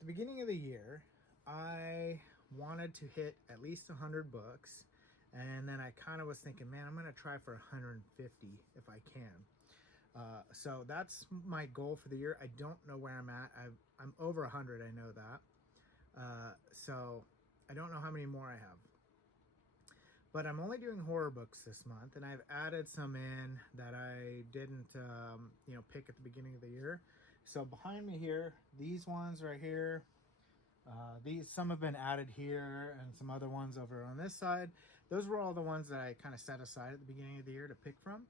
at the beginning of the year, I wanted to hit at least 100 books. And then I kind of was thinking, man, I'm going to try for 150 if I can. So that's my goal for the year. I don't know where I'm at. I'm over 100, I know that. So I don't know how many more I have. But I'm only doing horror books this month, and I've added some in that I didn't, pick at the beginning of the year. So behind me here, these ones right here, some have been added here, and some other ones over on this side. Those were all the ones that I kind of set aside at the beginning of the year to pick from,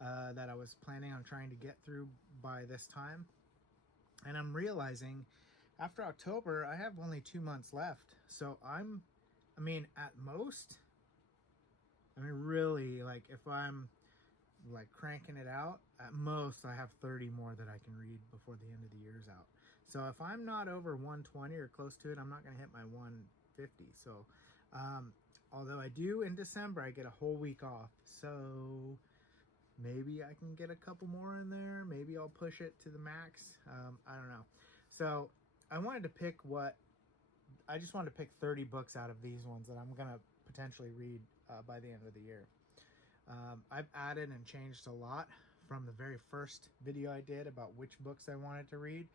that I was planning on trying to get through by this time. And I'm realizing after October, I have only 2 months left. So at most, really, like if I'm like cranking it out, at most I have 30 more that I can read before the end of the year's out. So if I'm not over 120 or close to it, I'm not going to hit my 150. So although I do in December, I get a whole week off, so maybe I can get a couple more in there. Maybe I'll push it to the max. I don't know. So I just wanted to pick 30 books out of these ones that I'm going to potentially read by the end of the year. I've added and changed a lot from the very first video I did about which books I wanted to read.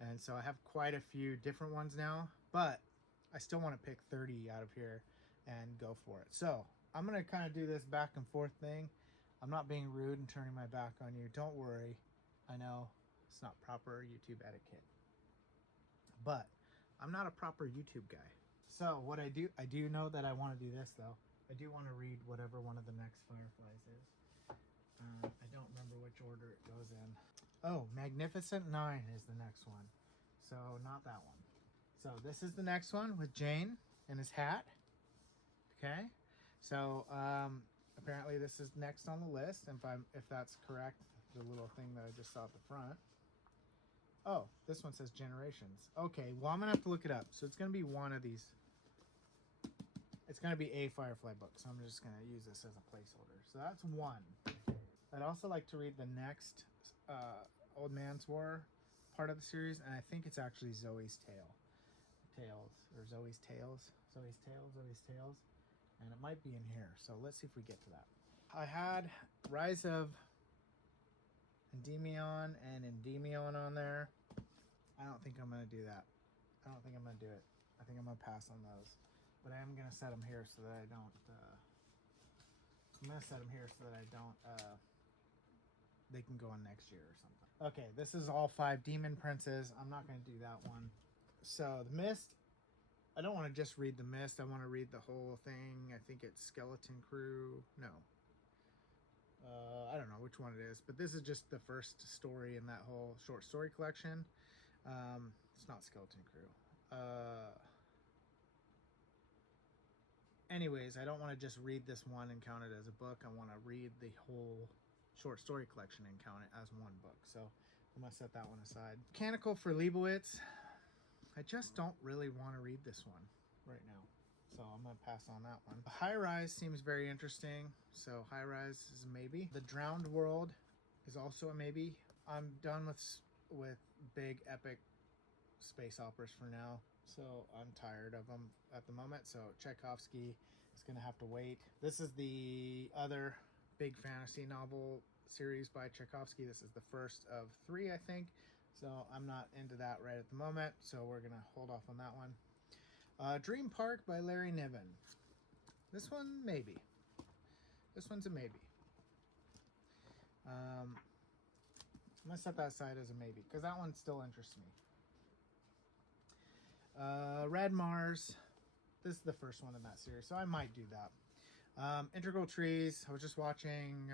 And so I have quite a few different ones now, but I still want to pick 30 out of here and go for it. So I'm going to kind of do this back and forth thing. I'm not being rude and turning my back on you. Don't worry. I know it's not proper YouTube etiquette, but I'm not a proper YouTube guy. So what I do know that I want to do this though. I do want to read whatever one of the next Fireflies is. I don't remember which order it goes in. Oh, Magnificent 9 is the next one. So not that one. So this is the next one with Jane and his hat. Okay. So apparently this is next on the list. And if that's correct, the little thing that I just saw at the front. Oh, this one says Generations. Okay, well I'm gonna have to look it up. So it's gonna be one of these. It's going to be a Firefly book, so I'm just going to use this as a placeholder. So that's one. I'd also like to read the next Old Man's War part of the series, and I think it's actually Zoe's Tales, and it might be in here. So let's see if we get to that. I had Rise of Endymion and Endymion on there. I don't think I'm going to do that. I don't think I'm going to do it. I think I'm going to pass on those. But I am going to set them here so that I don't, they can go on next year or something. Okay, this is all 5 Demon Princes. I'm not going to do that one. So, The Mist, I don't want to just read The Mist. I want to read the whole thing. I think it's Skeleton Crew. No. I don't know which one it is, but this is just the first story in that whole short story collection. It's not Skeleton Crew. Anyways, I don't want to just read this one and count it as a book. I want to read the whole short story collection and count it as one book. So I'm going to set that one aside. Mechanical for Leibowitz. I just don't really want to read this one right now. So I'm going to pass on that one. High Rise seems very interesting. So High Rise is a maybe. The Drowned World is also a maybe. I'm done with big epic space operas for now. So I'm tired of them at the moment. So Tchaikovsky is going to have to wait. This is the other big fantasy novel series by Tchaikovsky. This is the first of 3, I think. So I'm not into that right at the moment. So we're going to hold off on that one. Dream Park by Larry Niven. This one, maybe. This one's a maybe. I'm going to set that aside as a maybe because that one still interests me. Red Mars, this is the first one in that series, so I might do that. Integral Trees, I was just watching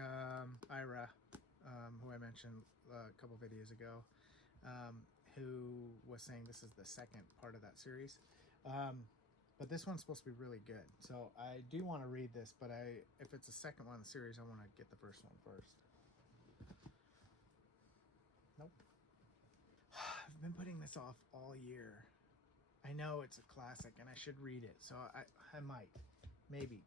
Ira, who I mentioned a couple videos ago, who was saying this is the second part of that series. But this one's supposed to be really good, so I do want to read this, but if it's the second one in the series, I want to get the first one first. Nope. I've been putting this off all year. I know it's a classic and I should read it, so I might, maybe.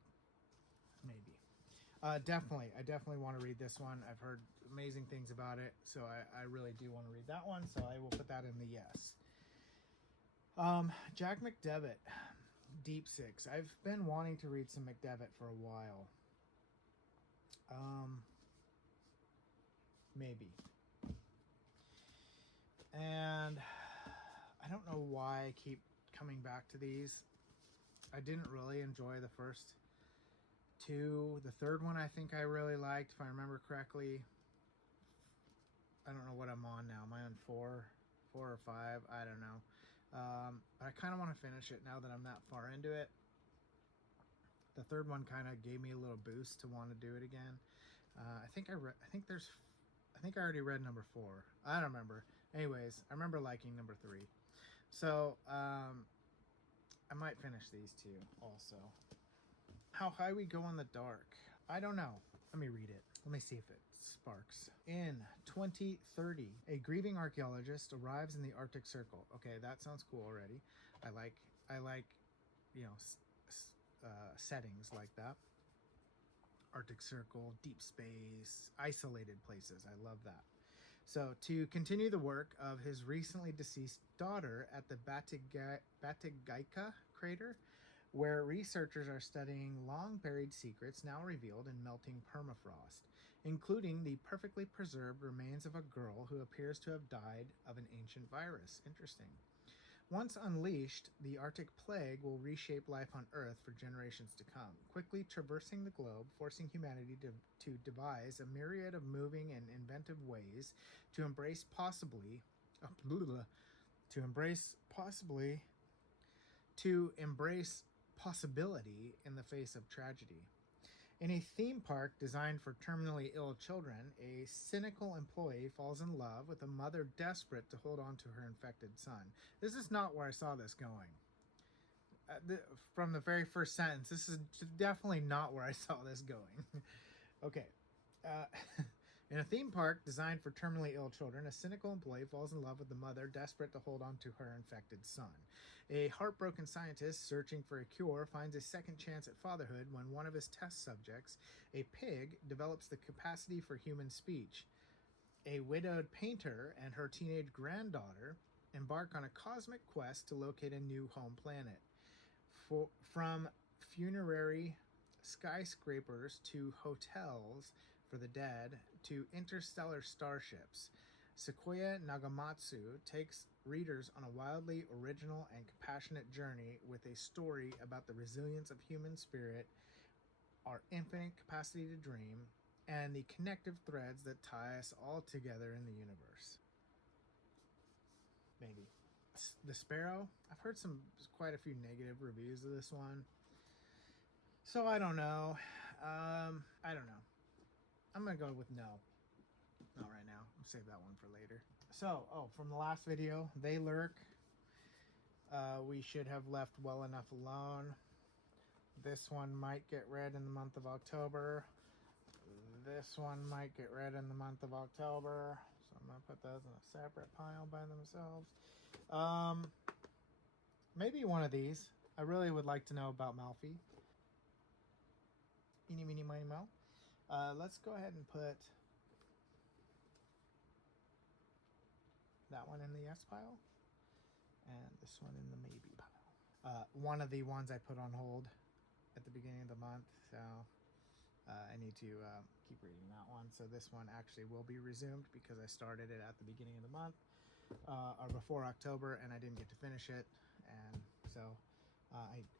I definitely want to read this one. I've heard amazing things about it, so I really do want to read that one, so I will put that in the yes. Jack McDevitt, Deep Six. I've been wanting to read some McDevitt for a while. Maybe. And I don't know why I keep coming back to these. I didn't really enjoy the first two. The third one I think I really liked, if I remember correctly. I don't know what I'm on now. Am I on four or five? I don't know. But I kind of want to finish it now that I'm that far into it. The third one kind of gave me a little boost to want to do it again. I think I already read number 4. I don't remember. Anyways, I remember liking number 3. So I might finish these two also. How High We Go in the Dark. I don't know. Let me read it. Let me see if it sparks. In 2030, a grieving archaeologist arrives in the Arctic Circle. Okay, that sounds cool already. I like, you know, settings like that. Arctic Circle, deep space, isolated places. I love that. So, to continue the work of his recently deceased daughter at the Batigaika crater, where researchers are studying long-buried secrets now revealed in melting permafrost, including the perfectly preserved remains of a girl who appears to have died of an ancient virus. Interesting. Once unleashed, the Arctic plague will reshape life on Earth for generations to come, quickly traversing the globe, forcing humanity to devise a myriad of moving and inventive ways to embrace possibility in the face of tragedy. In a theme park designed for terminally ill children, a cynical employee falls in love with a mother desperate to hold on to her infected son. This is not where I saw this going. From the very first sentence, this is definitely not where I saw this going. Okay. In a theme park designed for terminally ill children, a cynical employee falls in love with the mother desperate to hold on to her infected son. A heartbroken scientist searching for a cure finds a second chance at fatherhood when one of his test subjects, a pig, develops the capacity for human speech. A widowed painter and her teenage granddaughter embark on a cosmic quest to locate a new home planet. From funerary skyscrapers to hotels for the dead to interstellar starships, Sequoia Nagamatsu takes readers on a wildly original and compassionate journey with a story about the resilience of human spirit, our infinite capacity to dream, and the connective threads that tie us all together in the universe. Maybe. The Sparrow, I've heard quite a few negative reviews of this one. So I don't know. I don't know. I'm going to go with no. Not right now. I'll save that one for later. So, from the last video, They Lurk. We should have left well enough alone. This one might get read in the month of October. This one might get read in the month of October. So I'm going to put those in a separate pile by themselves. Maybe one of these. I really would like to know about Malfi. Eeny, meeny, miny, mo. Let's go ahead and put that one in the yes pile and this one in the maybe pile. One of the ones I put on hold at the beginning of the month, so I need to keep reading that one. So this one actually will be resumed because I started it at the beginning of the month or before October, and I didn't get to finish it, and so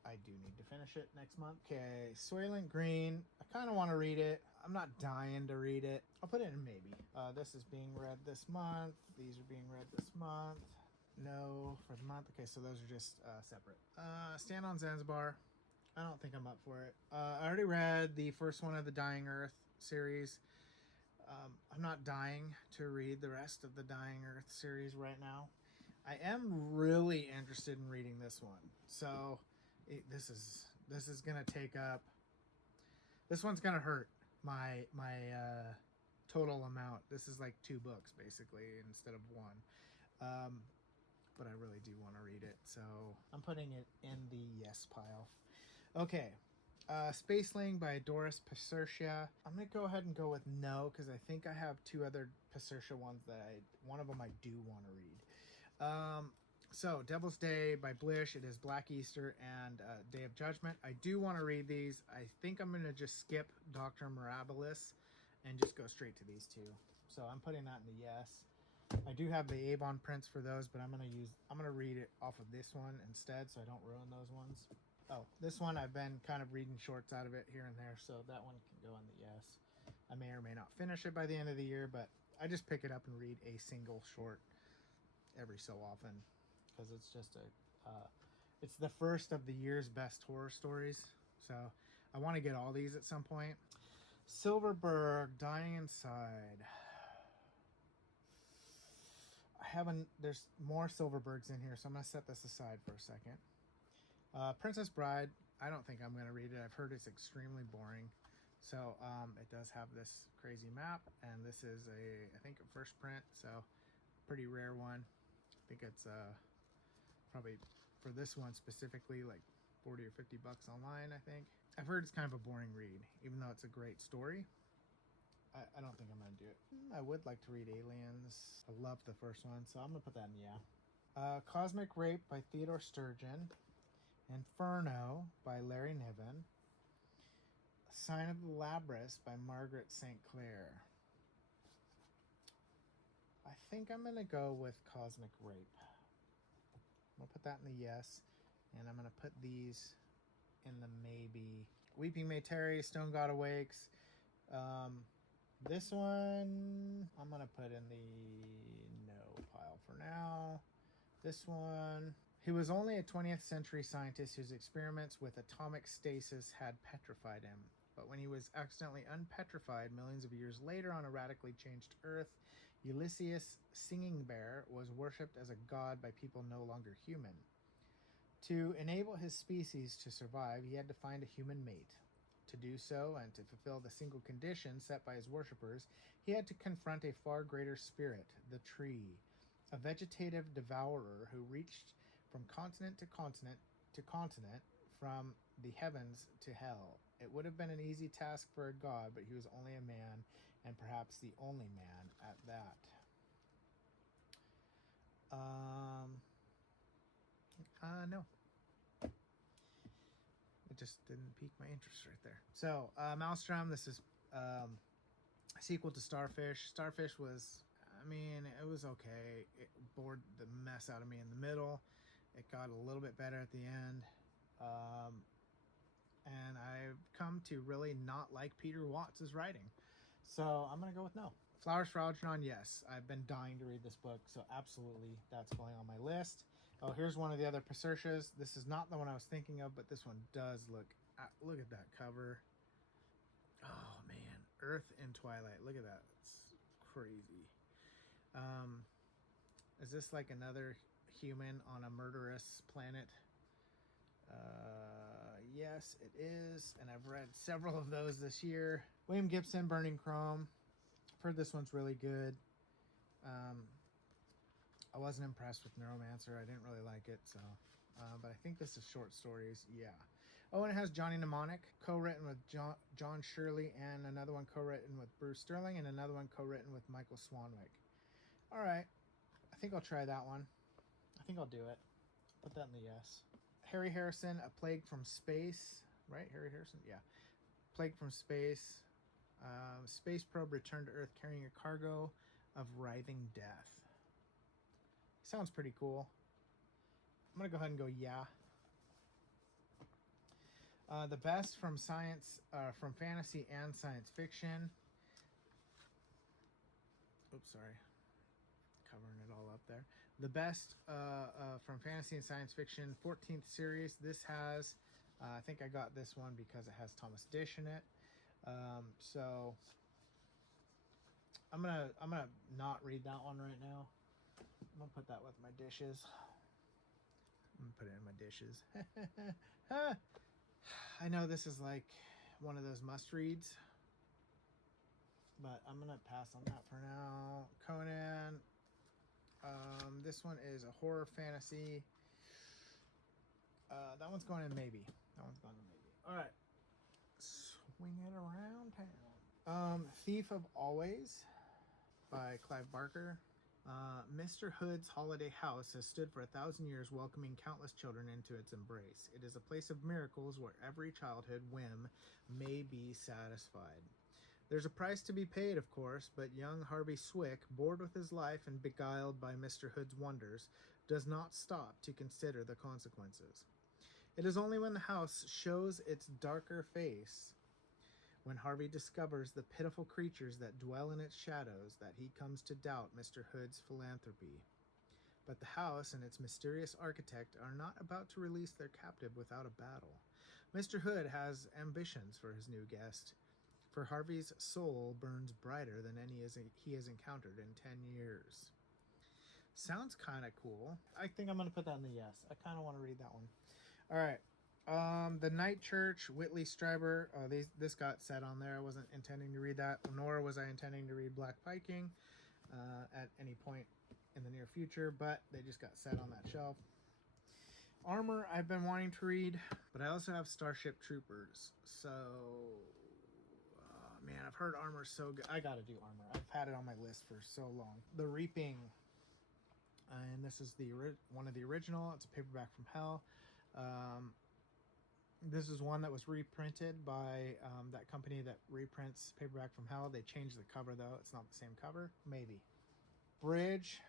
I do need to finish it next month. Okay, Soylent Green. I kind of want to read it. I'm not dying to read it. I'll put it in maybe. This is being read this month. These are being read this month. No for the month. Okay, so those are just separate. Stand on Zanzibar. I don't think I'm up for it. I already read the first one of the Dying Earth series. I'm not dying to read the rest of the Dying Earth series right now. I am really interested in reading this one. So this is gonna take up. This one's gonna hurt my total amount. This is like 2 books basically instead of 1. But I really do want to read it, so I'm putting it in the yes pile. Okay. Spaceling by Doris Pacercia. I'm going to go ahead and go with no because I think I have 2 other Pacercia ones that one of them I do want to read. So, Devil's Day by Blish. It is Black Easter and Day of Judgment. I do want to read these. I think I'm going to just skip Dr. Mirabilis and just go straight to these two. So I'm putting that in the yes. I do have the Avon prints for those, but I'm going to read it off of this one instead so I don't ruin those ones. Oh, this one I've been kind of reading shorts out of it here and there, so that one can go in the yes. I may or may not finish it by the end of the year, but I just pick it up and read a single short every so often because it's just it's the first of the year's best horror stories. So I want to get all these at some point. Silverberg, Dying Inside. There's more Silverbergs in here, so I'm going to set this aside for a second. Princess Bride, I don't think I'm going to read it. I've heard it's extremely boring. So it does have this crazy map, and this is I think a first print, so pretty rare one. I think it's probably for this one specifically like 40 or 50 bucks online, I think. I've heard it's kind of a boring read, even though it's a great story. I don't think I'm going to do it. I would like to read Aliens. I love the first one, so I'm going to put that in yeah. Cosmic Rape by Theodore Sturgeon. Inferno by Larry Niven. Sign of the Labrys by Margaret St. Clair. I think I'm going to go with Cosmic Rape. I'm going to put that in the yes, and I'm going to put these in the maybe. Weeping May Tarry, Stone God Awakes. This one I'm going to put in the no pile for now. This one, he was only a 20th century scientist whose experiments with atomic stasis had petrified him. But when he was accidentally unpetrified millions of years later on a radically changed Earth, Ulysses Singing Bear was worshipped as a god by people no longer human. To enable his species to survive, he had to find a human mate. To do so, and to fulfill the single condition set by his worshippers, he had to confront a far greater spirit, the tree, a vegetative devourer who reached from continent to continent to continent, from the heavens to hell. It would have been an easy task for a god, but he was only a man, and perhaps the only man at that. No. It just didn't pique my interest right there. So, Maelstrom, this is a sequel to Starfish. Starfish was, I mean, it was okay. It bored the mess out of me in the middle. It got a little bit better at the end. And I've come to really not like Peter Watts' writing. So I'm going to go with no. Flowers for Algernon, yes. I've been dying to read this book, so absolutely that's going on my list. Oh, here's one of the other Precertias. This is not the one I was thinking of, but this one does look at that cover. Oh, man. Earth in Twilight. Look at that. It's crazy. Is this like another human on a murderous planet? Yes, it is, and I've read several of those this year. William Gibson, Burning Chrome. I've heard this one's really good. I wasn't impressed with Neuromancer. I didn't really like it, so. But I think this is short stories. Yeah. Oh, and it has Johnny Mnemonic, co-written with John Shirley, and another one co-written with Bruce Sterling, and another one co-written with Michael Swanwick. All right. I think I'll try that one. I think I'll do it. Put that in the yes. Harry Harrison, A Plague from Space. Right? Harry Harrison? Yeah. Plague from Space. Space probe returned to Earth carrying a cargo of writhing death. Sounds pretty cool. I'm going to go ahead and go yeah. The best from science, from fantasy and science fiction. Oops, sorry. Covering it all up there. The best from fantasy and science fiction, 14th series. This has, I think I got this one because it has Thomas Dish in it. So I'm gonna not read that one right now. I'm gonna put that with my dishes. I'm gonna put it in my dishes. I know this is like one of those must reads, but I'm gonna pass on that for now. Conan. This one is a horror fantasy. That one's going in maybe. All right. Swing it around town. Thief of Always by Clive Barker. Mr. Hood's holiday house has stood for 1,000 years, welcoming countless children into its embrace. It is a place of miracles where every childhood whim may be satisfied. There's a price to be paid, of course, but young Harvey Swick, bored with his life and beguiled by Mr. Hood's wonders, does not stop to consider the consequences. It is only when the house shows its darker face, when Harvey discovers the pitiful creatures that dwell in its shadows, that he comes to doubt Mr. Hood's philanthropy. But the house and its mysterious architect are not about to release their captive without a battle. Mr. Hood has ambitions for his new guest, for Harvey's soul burns brighter than any he has encountered in 10 years. Sounds kind of cool. I think I'm going to put that in the yes. I kind of want to read that one. All right. The Night Church, Whitley Strieber. This got said on there. I wasn't intending to read that, nor was I intending to read Black Viking at any point in the near future, but they just got set on that shelf. Armor, I've been wanting to read, but I also have Starship Troopers. So, man, I've heard Armor's so good. I gotta do Armor. I've had it on my list for so long. The Reaping, and this is one of the original. It's a paperback from hell. This is one that was reprinted by that company that reprints Paperback from Hell. They changed the cover, though. It's not the same cover. Maybe. Bridge.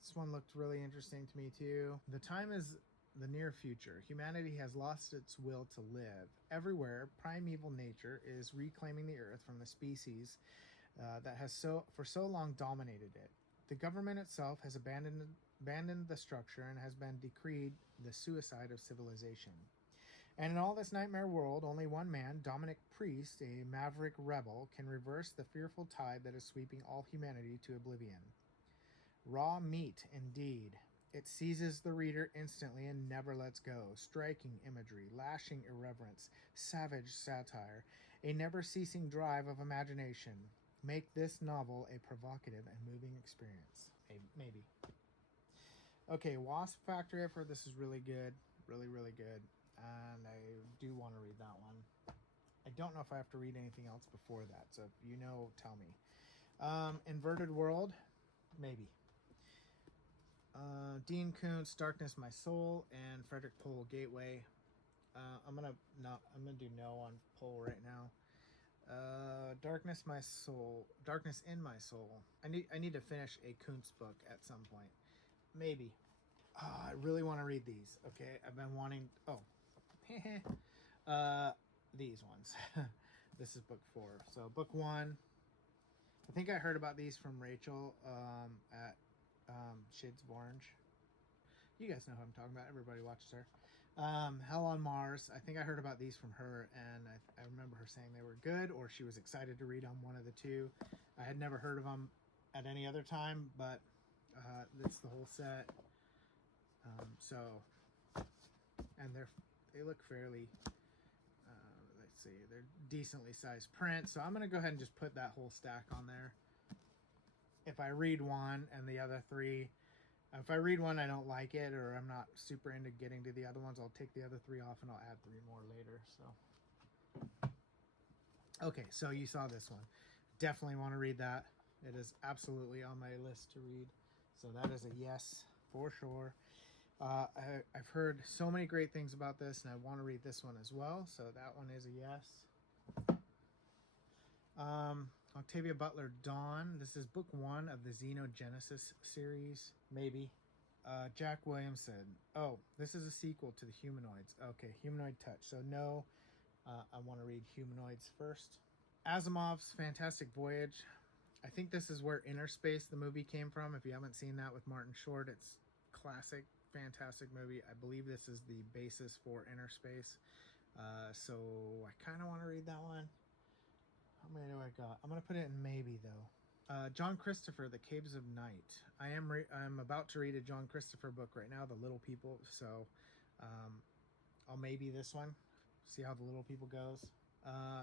This one looked really interesting to me, too. The time is the near future. Humanity has lost its will to live. Everywhere, primeval nature is reclaiming the earth from the species that has for so long dominated it. The government itself has abandoned the structure and has been decreed the suicide of civilization. And in all this nightmare world, only one man, Dominic Priest, a maverick rebel, can reverse the fearful tide that is sweeping all humanity to oblivion. Raw meat, indeed. It seizes the reader instantly and never lets go. Striking imagery, lashing irreverence, savage satire, a never-ceasing drive of imagination. Make this novel a provocative and moving experience. Maybe. Okay, Wasp Factory. I've heard this is really good. Really, really good. And I do want to read that one. I don't know if I have to read anything else before that, so if you know, tell me. Inverted World, maybe. Dean Koontz, Darkness My Soul, and Frederick Pohl, Gateway. I'm gonna do no on Pohl right now. Darkness in My Soul. I need to finish a Koontz book at some point. Maybe. Oh, I really want to read these. Okay, I've been wanting. Oh, these ones. This is book 4. So book 1. I think I heard about these from Rachel at Shades of Orange. You guys know who I'm talking about. Everybody watches her. Hell on Mars. I think I heard about these from her, and I remember her saying they were good, or she was excited to read on one of the two. I had never heard of them at any other time, but it's the whole set. And they look fairly, let's see, they're decently sized print. So I'm going to go ahead and just put that whole stack on there. If I read one and the other 3, if I read one I don't like it, or I'm not super into getting to the other ones, I'll take the other 3 off and I'll add 3 more later. So, okay, so you saw this one. Definitely want to read that. It is absolutely on my list to read. So that is a yes for sure. I've heard so many great things about this, and I want to read this one as well. So that one is a yes. Octavia Butler, Dawn. This is book 1 of the Xenogenesis series. Maybe. Jack Williamson. Oh, this is a sequel to the Humanoids. Okay, Humanoid Touch. So no, I want to read Humanoids first. Asimov's Fantastic Voyage. I think this is where Inner Space, the movie, came from. If you haven't seen that with Martin Short, it's classic, fantastic movie. I believe this is the basis for Inner Space. So I kind of want to read that one. How many do I got? I'm going to put it in maybe, though. John Christopher, The Caves of Night. I'm about to read a John Christopher book right now, The Little People. So I'll maybe this one. See how The Little People goes.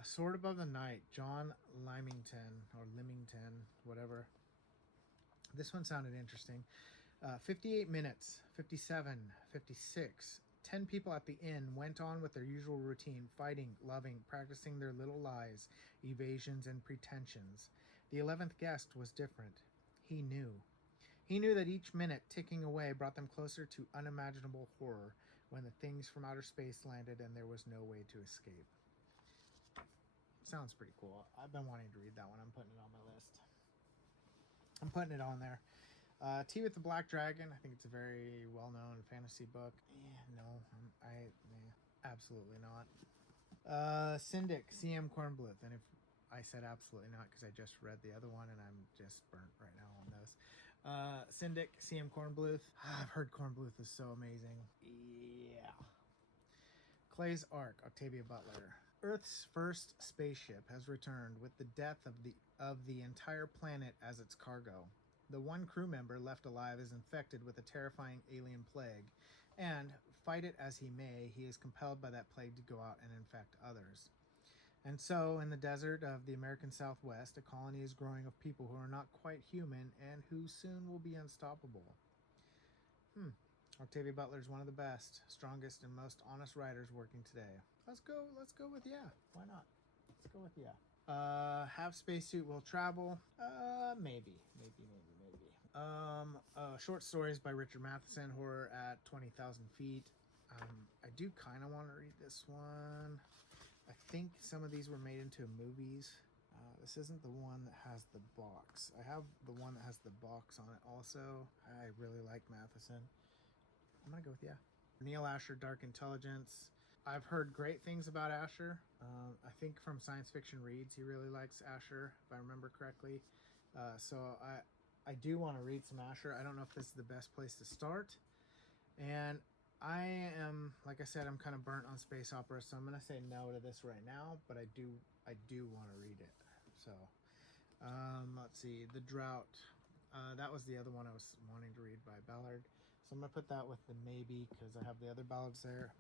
Sword Above the Night, John Lymington, whatever. This one sounded interesting. 58 minutes, 57, 56. 10 people at the inn went on with their usual routine, fighting, loving, practicing their little lies, evasions, and pretensions. The 11th guest was different. He knew. He knew that each minute ticking away brought them closer to unimaginable horror when the things from outer space landed and there was no way to escape. Sounds pretty cool. I've been wanting to read that one. I'm putting it on my list. I'm putting it on there. Tea with the Black Dragon. I think it's a very well-known fantasy book. Absolutely not. Syndic, CM Kornbluth. And if I said absolutely not because I just read the other one and I'm just burnt right now on those. Syndic, CM Kornbluth. I've heard Kornbluth is so amazing. Yeah. Clay's Ark, Octavia Butler. Earth's first spaceship has returned with the death of the entire planet as its cargo. The one crew member left alive is infected with a terrifying alien plague, and, fight it as he may, he is compelled by that plague to go out and infect others. And so, in the desert of the American Southwest, a colony is growing of people who are not quite human and who soon will be unstoppable. Octavia Butler is one of the best, strongest, and most honest writers working today. Let's go with yeah. Why not? Let's go with yeah. Have spacesuit will travel. Maybe. Short stories by Richard Matheson, horror at 20,000 feet. I do kind of want to read this one. I think some of these were made into movies. This isn't the one that has the box. I have the one that has the box on it also. I really like Matheson. I'm going to go with yeah. Neil Asher, Dark Intelligence. I've heard great things about Asher. I think from Science Fiction Reads, he really likes Asher, if I remember correctly. So I do want to read some Asher. I don't know if this is the best place to start. And I am, like I said, I'm kind of burnt on space opera, so I'm going to say no to this right now, but I do want to read it. So, let's see. The Drought. That was the other one I was wanting to read by Ballard. So I'm going to put that with the maybe because I have the other Ballards there.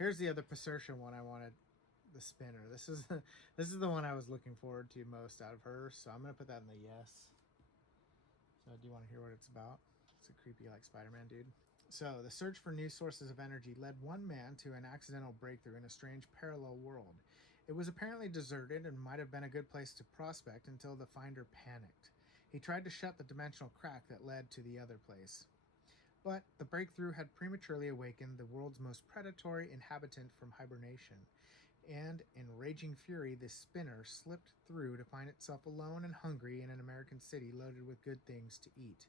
Here's the other Pacertia one I wanted, the Spinner. This is the one I was looking forward to most out of her, so I'm going to put that in the yes. So do you want to hear what it's about? It's a creepy like Spider-Man dude. So the search for new sources of energy led one man to an accidental breakthrough in a strange parallel world. It was apparently deserted and might have been a good place to prospect until the finder panicked. He tried to shut the dimensional crack that led to the other place. But the breakthrough had prematurely awakened the world's most predatory inhabitant from hibernation, and in raging fury, the Spinner slipped through to find itself alone and hungry in an American city loaded with good things to eat.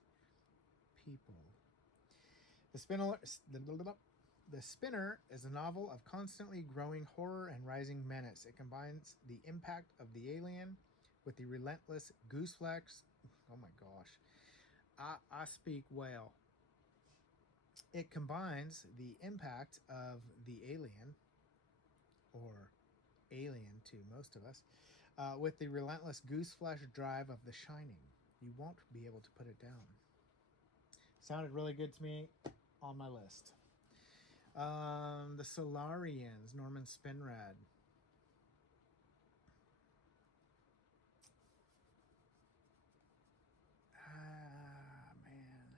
People. The Spinner is a novel of constantly growing horror and rising menace. It combines the impact of the alien with the relentless gooseflex. Oh my gosh. I speak well. It combines the impact of the alien, or alien to most of us, with the relentless gooseflesh drive of The Shining. You won't be able to put it down. Sounded really good to me. On my list. The Solarians, Norman Spinrad. Man.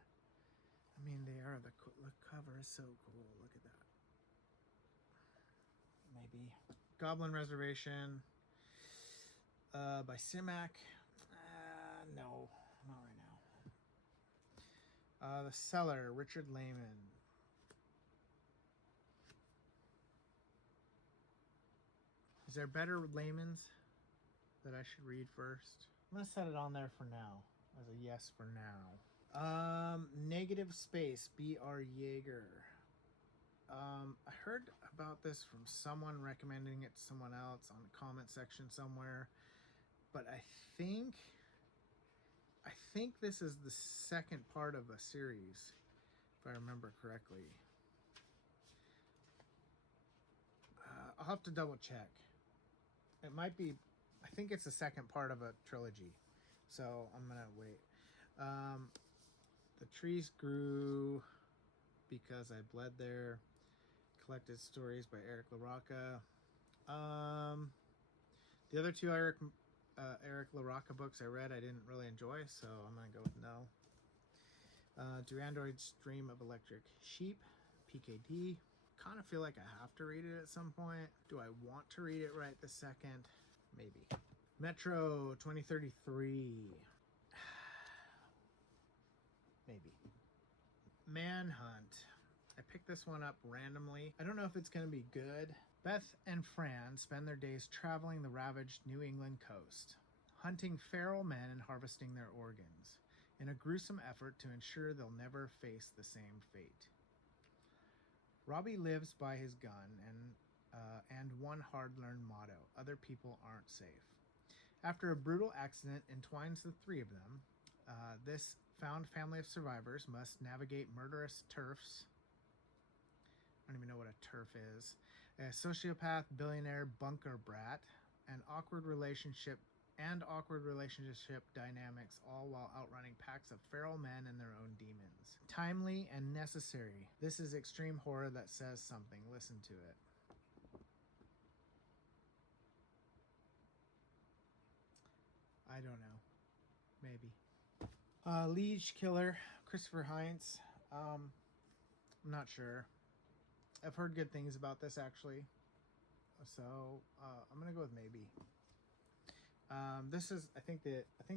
I mean, they are. The cover is so cool. Look at that. Maybe. Goblin Reservation by Simak. No, not right now. The Cellar, Richard Lehman. Is there better Lehmans that I should read first? I'm going to set it on there for now, as a yes for now. Negative Space, B.R. Yeager. I heard about this from someone recommending it to someone else on the comment section somewhere, but I think this is the second part of a series, if I remember correctly. I'll have to double check. It might be, I think it's the second part of a trilogy, so I'm gonna wait. The Trees Grew Because I Bled There. Collected Stories by Eric LaRocca. The other two Eric LaRocca books I read I didn't really enjoy, so I'm gonna go with no. Do Androids Dream of Electric Sheep? PKD. Kind of feel like I have to read it at some point. Do I want to read it right this second? Maybe. Metro 2033. Manhunt. I picked this one up randomly. I don't know if it's going to be good. Beth and Fran spend their days traveling the ravaged New England coast, hunting feral men and harvesting their organs, in a gruesome effort to ensure they'll never face the same fate. Robbie lives by his gun and one hard-learned motto: other people aren't safe. After a brutal accident entwines the three of them, this found family of survivors must navigate murderous turfs. I don't even know what a turf is. A sociopath, billionaire, bunker brat, and awkward relationship dynamics, all while outrunning packs of feral men and their own demons. Timely and necessary. This is extreme horror that says something. Listen to it. I don't know. Maybe. Liege Killer, Christopher Heinz. I'm not sure. I've heard good things about this, actually. So I'm gonna go with maybe. This is, I think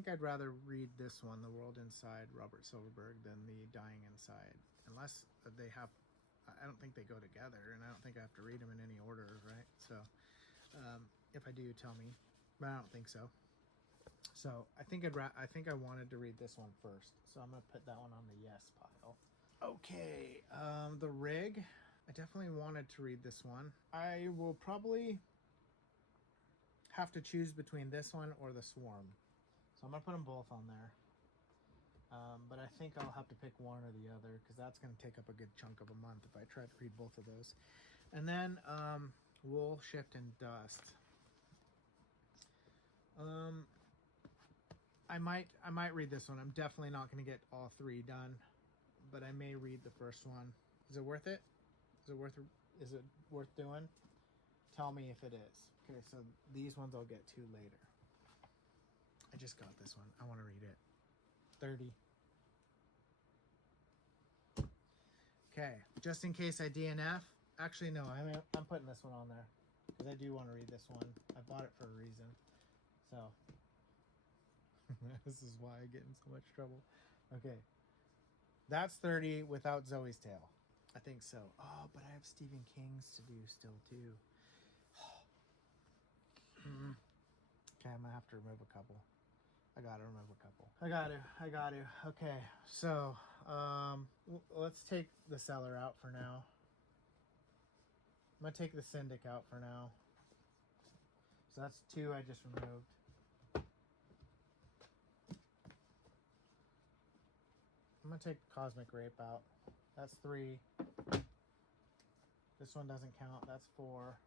I'd rather read this one, The World Inside, Robert Silverberg, than The Dying Inside. Unless they have, I don't think they go together, and I don't think I have to read them in any order, right? So if I do, tell me. But I don't think so. So I think I wanted to read this one first. So I'm gonna put that one on the yes pile. Okay, The Rig. I definitely wanted to read this one. I will probably have to choose between this one or The Swarm. So I'm going to put them both on there. But I think I'll have to pick one or the other, because that's going to take up a good chunk of a month if I try to read both of those. And then Wool, Shift, and Dust. I might read this one. I'm definitely not going to get all three done, but I may read the first one. Is it worth it? Is it worth doing? Tell me if it is. Okay, so these ones I'll get to later. I just got this one. I want to read it. 30. Okay, just in case I DNF. Actually, no, I'm putting this one on there because I do want to read this one. I bought it for a reason. So this is why I get in so much trouble. Okay, that's 30 without Zoe's Tale. I think so. Oh, but I have Stephen King's to do still too. Okay, I'm gonna have to remove a couple. I gotta remove a couple. I got to. Okay, so let's take The Cellar out for now. I'm gonna take The Syndic out for now. So that's 2 I just removed. I'm gonna take Cosmic Rape out. That's 3. This one doesn't count. That's 4.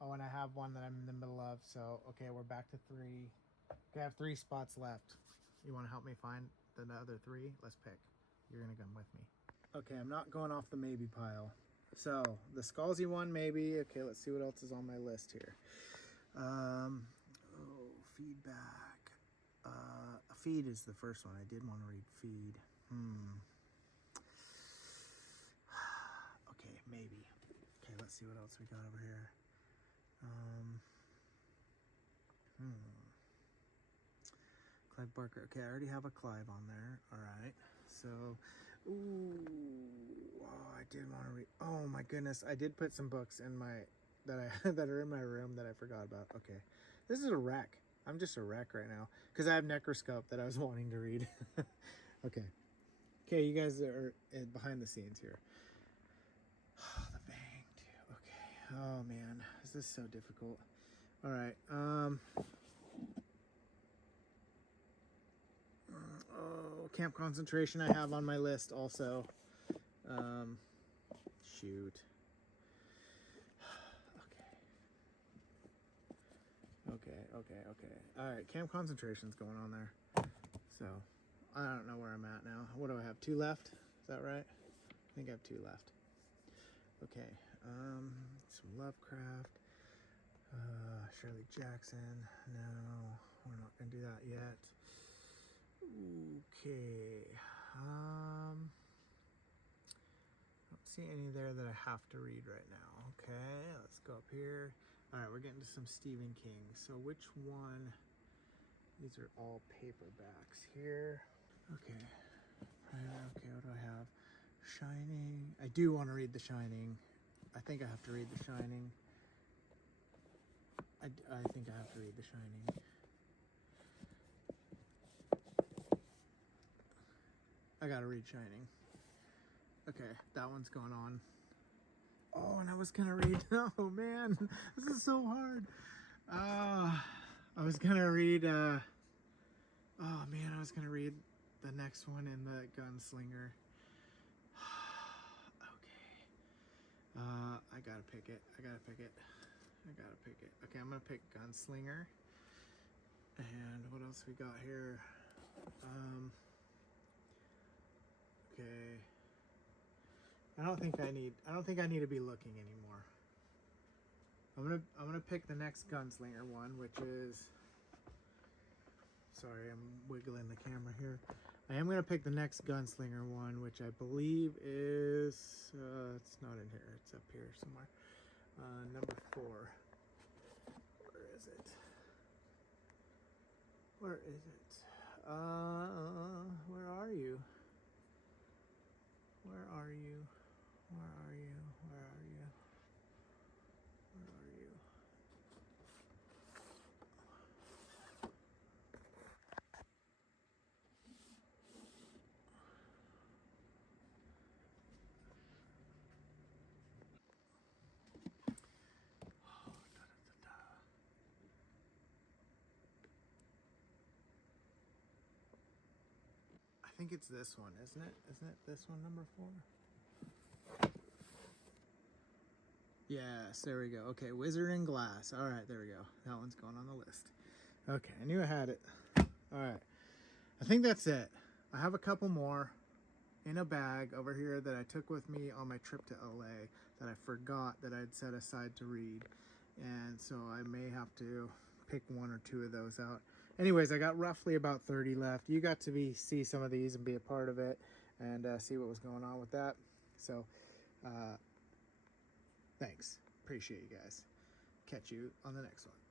Oh, and I have one that I'm in the middle of. So, okay, we're back to 3. Okay, I have 3 spots left. You want to help me find the other 3? Let's pick. You're going to come with me. Okay, I'm not going off the maybe pile. So, the Scalzi one, maybe. Okay, let's see what else is on my list here. Feedback. Feed is the first one. I did want to read Feed. Okay, maybe. Okay, let's see what else we got over here. Clive Barker. Okay, I already have a Clive on there. All right. So, I did want to read. Oh my goodness, I did put some books in my that are in my room that I forgot about. Okay, this is a wreck. I'm just a wreck right now because I have Necroscope that I was wanting to read. Okay, you guys are behind the scenes here. Oh, the bang too. Okay. Oh man, is this so difficult? All right. Camp Concentration I have on my list also. Shoot. Okay. All right, Camp Concentration's going on there. So, I don't know where I'm at now. What do I have? 2 left? Is that right? I think I have 2 left. Okay. Some Lovecraft. Shirley Jackson. No, we're not gonna do that yet. Okay. I don't see any there that I have to read right now. Okay, let's go up here. All right, we're getting to some Stephen King. So which one? These are all paperbacks here. Okay. Okay, what do I have? Shining. I do want to read The Shining. I think I have to read The Shining. I think I have to read The Shining. I gotta read Shining. Okay, that one's going on. Oh, and I was gonna read. Oh man, this is so hard. I was gonna read. Oh man, I was gonna read the next one in the Gunslinger. Okay. I gotta pick it. Okay, I'm gonna pick Gunslinger. And what else we got here? Okay. I don't think I need to be looking anymore. I'm gonna pick the next Gunslinger one, which is. Sorry, I'm wiggling the camera here. I am gonna pick the next Gunslinger one, which I believe is. It's not in here. It's up here somewhere. Number 4. Where is it? Where is it? Where are you? Where are you? Where are you? Where are you? Where are you? I think it's this one, isn't it? Isn't it this one, number 4? Yes, there we go. Okay, Wizard in Glass. All right, there we go. That one's going on the list. Okay, I knew I had it. All right, I think that's it. I have a couple more in a bag over here that I took with me on my trip to LA that I forgot that I'd set aside to read. And so I may have to pick 1 or 2 of those out. Anyways, I got roughly about 30 left. You got to see some of these and be a part of it and see what was going on with that. So thanks. Appreciate you guys. Catch you on the next one.